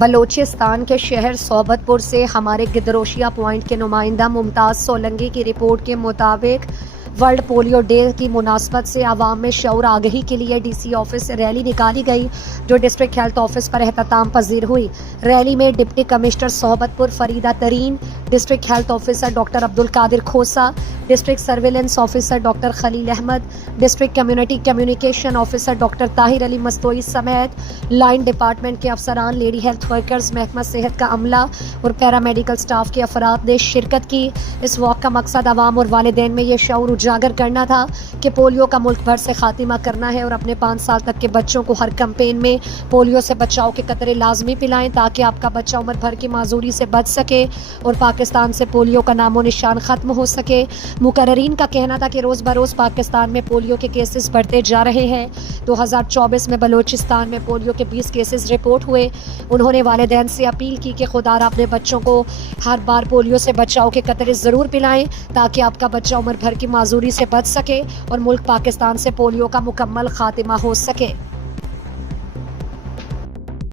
بلوچستان کے شہر صوبت پور سے ہمارے گدروشیا پوائنٹ کے نمائندہ ممتاز سولنگی کی رپورٹ کے مطابق ورلڈ پولیو ڈے کی مناسبت سے عوام میں شعور آگہی کے لیے ڈی سی آفس سے ریلی نکالی گئی جو ڈسٹرکٹ ہیلتھ آفس پر اختتام پذیر ہوئی۔ ریلی میں deputy commissioner Sohbatpur Farida Tareen, district health officer doctor Abdul Qadir Khosa, district surveillance officer doctor Khalil Ahmed, district community communication officer doctor Tahir Ali Mastoi سمیت لائن ڈپارٹمنٹ کے افسران، لیڈی ہیلتھ ورکرز، محکمہ صحت کا عملہ اور پیرا میڈیکل سٹاف کے افراد نے شرکت کی۔ اس واک کا مقصد عوام اور والدین میں یہ شعور اجاگر کرنا تھا کہ پولیو کا ملک بھر سے خاتمہ کرنا ہے اور اپنے 5 سال تک کے بچوں کو ہر کمپین میں پولیو سے بچاؤ کے قطرے لازمی پلائیں تاکہ آپ کا بچہ عمر بھر کی معذوری سے بچ سکے اور پاکستان سے پولیو کا نام و نشان ختم ہو سکے۔ مقررین کا کہنا تھا کہ روز بروز پاکستان میں پولیو کے کیسز بڑھتے جا رہے ہیں۔ 2024 میں بلوچستان میں پولیو کے 20 کیسز رپورٹ ہوئے۔ انہوں نے والدین سے اپیل کی کہ خدا را اپنے بچوں کو ہر بار پولیو سے بچاؤ کے قطرے ضرور پلائیں تاکہ آپ کا بچہ عمر بھر کی معذوری سے بچ سکے اور ملک پاکستان سے پولیو کا مکمل خاتمہ ہو سکے۔